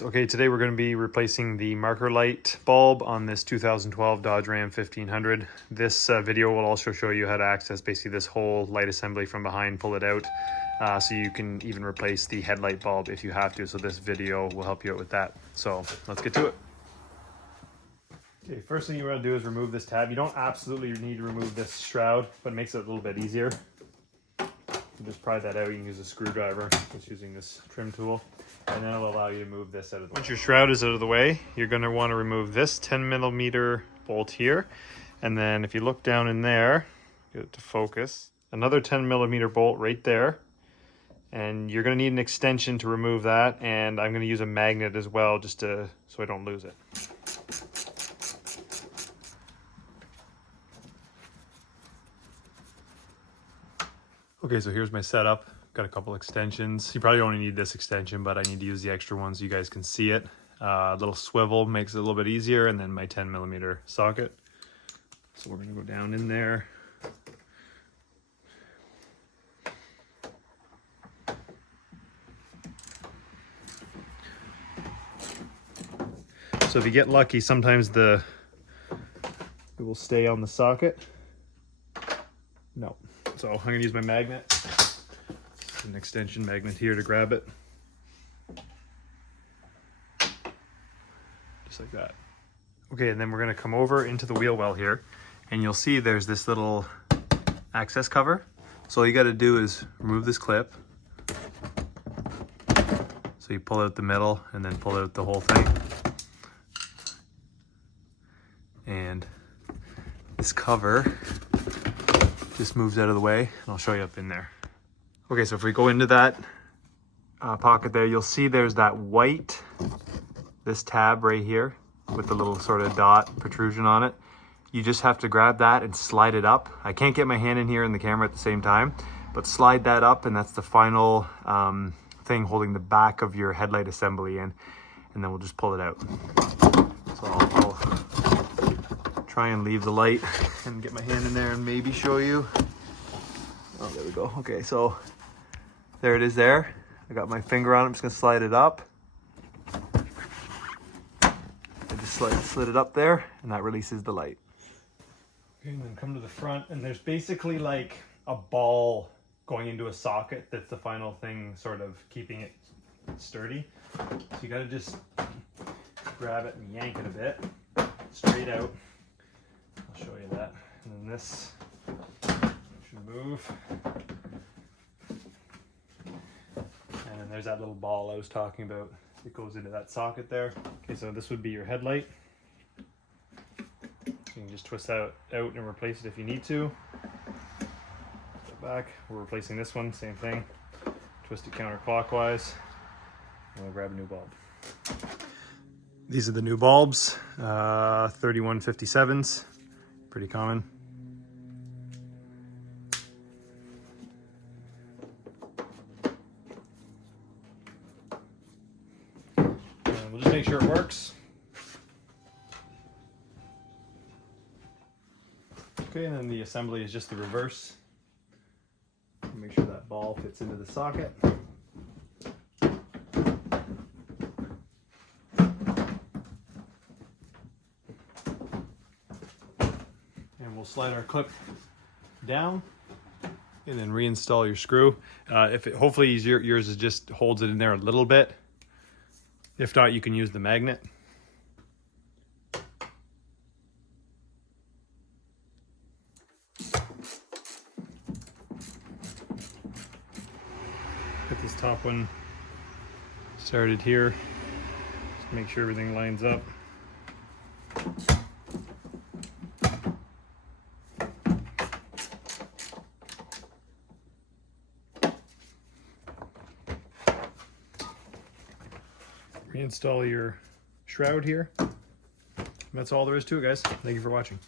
Okay, today we're going to be replacing the marker light bulb on this 2012 Dodge Ram 1500. This video will also show you how to access basically this whole light assembly from behind, pull it out, so you can even replace the headlight bulb if you have to. So this video will help you out with that. So let's get to it. Okay, first thing you want to do is remove this tab. You don't absolutely need to remove this shroud, but it makes it a little bit easier. You just pry that out. You can use a screwdriver, just using this trim tool. And then it'll allow you to move this out of the way. Once your shroud is out of the way, you're going to want to remove this 10mm bolt here. And then if you look down in there, get it to focus, another 10mm bolt right there. And you're going to need an extension to remove that. And I'm going to use a magnet as well, just so I don't lose it. Okay, so here's my setup. Got a couple extensions. You probably only need this extension, but I need to use the extra one so you guys can see it. A little swivel makes it a little bit easier, and then my 10mm socket. So we're gonna go down in there. So if you get lucky, sometimes it will stay on the socket. No. So I'm gonna use my magnet. An extension magnet here to grab it. Just like that. Okay, and then we're gonna come over into the wheel well here, and you'll see there's this little access cover. So all you gotta do is remove this clip. So you pull out the middle and then pull out the whole thing. And this cover just moves out of the way, and I'll show you up in there. Okay, so if we go into that pocket there, you'll see there's that white, this tab right here with the little sort of dot protrusion on it. You just have to grab that and slide it up. I can't get my hand in here in the camera at the same time, but slide that up, and that's the final thing holding the back of your headlight assembly in, and then we'll just pull it out. So I'll try and leave the light and get my hand in there and maybe show you. Oh, there we go. Okay, so there it is there. I got my finger on it. I'm just gonna slide it up. I just slid it up there, and that releases the light. Okay, and then come to the front, and there's basically like a ball going into a socket. That's the final thing, sort of keeping it sturdy. So you gotta just grab it and yank it a bit, straight out. I'll show you that. And then this should move. And then there's that little ball I was talking about. It goes into that socket there. Okay, so this would be your headlight. You can just twist that out and replace it if you need to. Step back. We're replacing this one, same thing. Twist it counterclockwise. And we'll grab a new bulb. These are the new bulbs, 3157s. Pretty common. We'll just make sure it works. Okay, and then the assembly is just the reverse. Make sure that ball fits into the socket. And we'll slide our clip down and then reinstall your screw. Hopefully yours is just holds it in there a little bit. If not, you can use the magnet. Get this top one started here. Just make sure everything lines up. Reinstall your shroud here. And that's all there is to it, guys. Thank you for watching.